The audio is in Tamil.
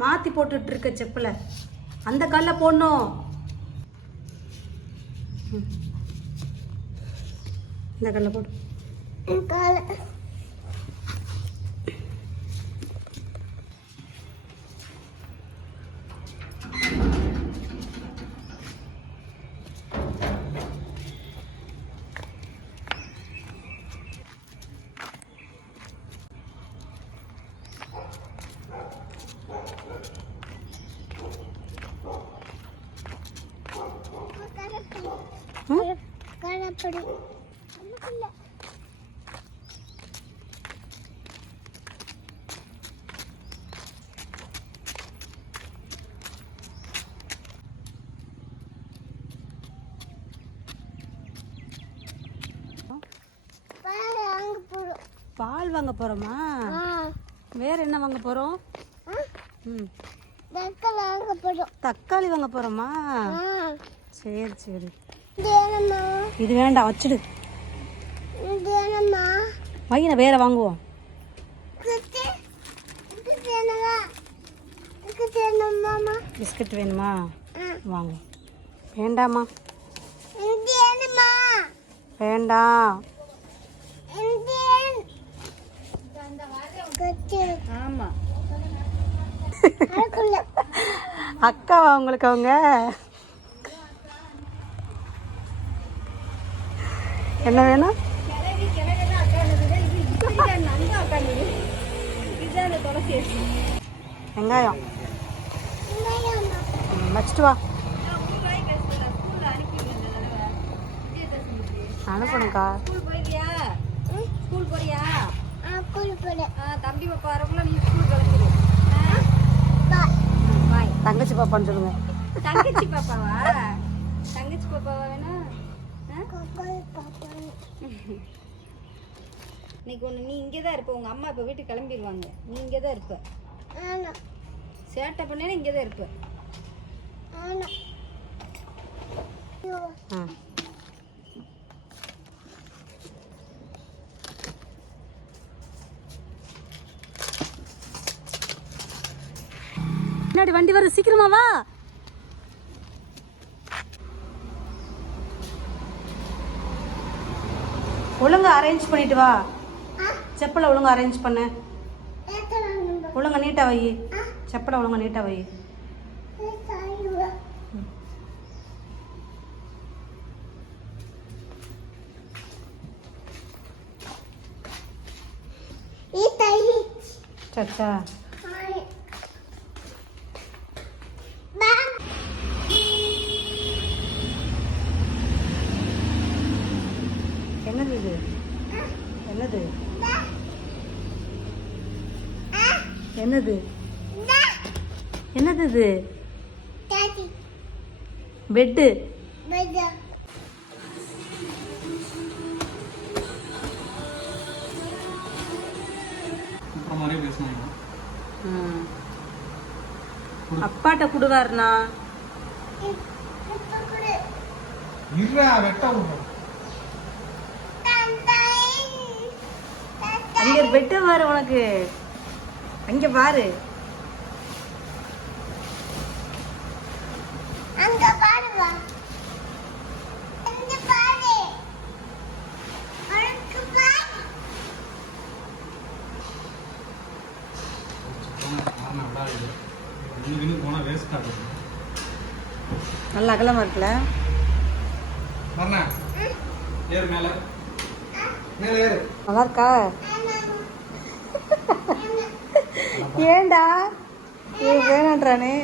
மாற்றி போட்டுட்டு இருக்க செப்பலை அந்த காலில் போடணும். இந்த காலில் போடு. பால் வாங்க போறோமா? வேற என்ன வாங்க போறோம்? தக்காளி வாங்க போறோமா? சரி சரி. இது வேண்டாம், வச்சுடு. வைங்க, வேற வாங்குவோம். பிஸ்கட் வேணுமா? வாங்க. வேண்டாமா? வேண்டாம். ஆமா, அக்காவா உங்களுக்கு? அவங்க என்ன வேணும்? வெங்காயம் வச்சுட்டு வா. அனுப்பணும்க்கா. ஸ்கூல் போறியா? தம்பி பாப்பா வரக்குள்ள நீ ஸ்கூல் கிளம்பிடு. தங்கச்சி பாப்பான்னு சொல்லுங்க. தங்கச்சி பாப்பாவா? தங்கச்சி பாப்பாவா வேணும்? இன்னைக்கு ஒன்று நீ இங்கே தான் இருப்ப. உங்கள் அம்மா இப்போ வீட்டுக்கு கிளம்பிடுவாங்க. நீ இங்கே தான் இருப்ப. சேட்டை பண்ணேன்னா இங்கே தான் இருப்ப. பின்னாடி வண்டி வர, சீக்கிரமா வா. ஒழுங்கா அரேஞ்ச் பண்ணிட்டு வா. செப்பலை ஒழுங்கா அரேஞ்ச் பண்ண. ஒழுங்கா நீட்டா வை. செப்பலை ஒழுங்கா நீட்டா வை. சச்சா என்னது இது? என்னது என்னது என்னது இது? பெட்டு. அப்பாட்ட குடுவாருண்ணா. அங்க ஒரு பெட்டு பாரு உனக்கு. அங்க பாரு. அங்க பாருவா. அங்க பாரு. அங்க பாரு. நல்ல அகலமா இருக்குல்ல? நல்லா இருக்கா? ஏண்டா வேணான்றானே.